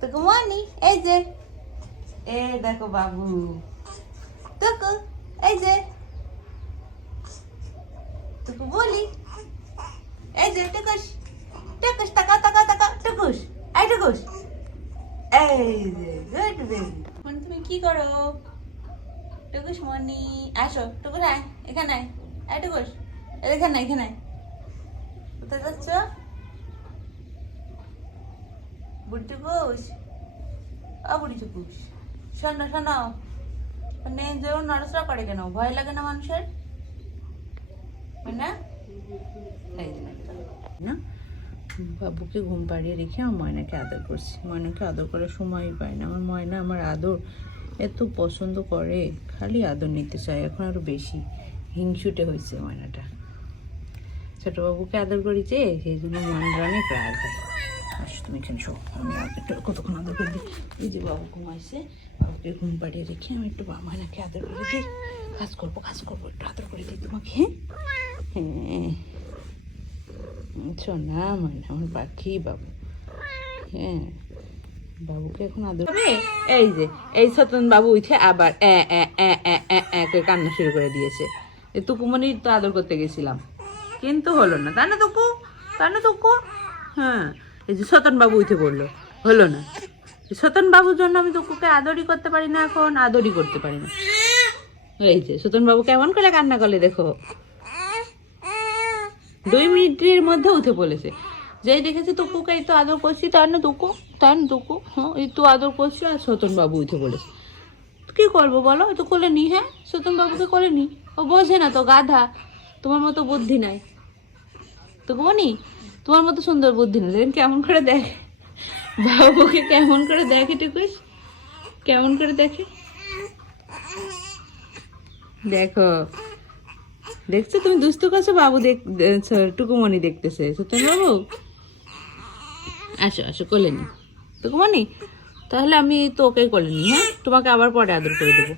তোকে মানি এই যে এ দেখো বাবু তোকে এই যে তোকে বলি এই যে টুকুস টুকুস টাকা টাকা টাকা টুকুস এই টুকুস এই যে গুড বেবি তুমি কি করো? টুকুস মনি আসো টুকুস আয় এখানে আয় আয় টুকুস এই এখানে এখানে। কোথায় যাচ্ছ? বুড়ি টুকুস ও বুড়ি টুকুস শোনো শোনো মানে নড়াচড়া করে কেন? ভয় লাগে না মানুষের? না একটা। না, বাবুকে ঘুম পাড়িয়ে রেখে আমার ময়নাকে আদর করছি। ময়নাকে আদর করার সময়ই পাই না। আমার ময়না আমার আদর এত পছন্দ করে, খালি আদর নিতে চায়। এখন আরও বেশি হিংসুটে হয়েছে ময়নাটা। ছোট বাবুকে আদর করি যে, সেই জন্য ময়নার অনেক রাগ হয়। তুমি এখানে শো আমি একটু কতক্ষণ আদর করে এই যে বাবু ঘুমাইছে বাবুকে ঘুম পাড়িয়ে রেখে আমি একটু বা- ময়নাকে আদর করে দিই। কাজ করব কাজ করব, একটু আদর করে দিই তোমাকে হ্যাঁ? হ্যাঁ। সোনা মানে আমার পাখি বাবু হ্যাঁ। বাবুকে এখন আদর এই যে, এই সতন বাবু উঠে আবার এ এ এ এ এ এ করে কান্না শুরু করে দিয়েছে। এই তুকুমনি তো আদর করতে গেছিলাম। কিন্তু হলো না। তাই না তুকু তাই না তুকু হ্যাঁ। এই যে সতন বাবু উঠে পড়ল। হলো না। সতন বাবুর জন্য আমি তুকুকে আদরই করতে পারি না এখন, আদরই করতে পারি না। এই যে বাবু কেমন করে কান্না করে দেখো। দুই মিনিটের মধ্যে উঠে পড়েছে। যেই দেখেছে টুকুকে এই তো আদর করছি, তার না টুকু, তার না টুকু হ্যাঁ এই তো আদর করছি আর সতন বাবু উঠে পড়েছে। কি করব বলো? তো কোলে নি হ্যাঁ? সতন বাবুকে কোলে নি? ও বোঝে না তো গাধা। তোমার মতো বুদ্ধি নাই। তো বনি তোমার মতো সুন্দর বুদ্ধি নেই দেখেন কেমন করে দেখে, বাবুকে কেমন করে দেখে টুকুস? কেমন করে দেখে? দেখো, দেখছ তুমি দুস্তু করছ, বাবু দেখ টুকুমণি দেখতেছে। সত্যি বাবু। আসো আসো, কোলে নি টুকুমণি, তাহলে আমি তো তোকে কোলে নি হ্যাঁ? তোমাকে আবার পরে আদর করে দেবো।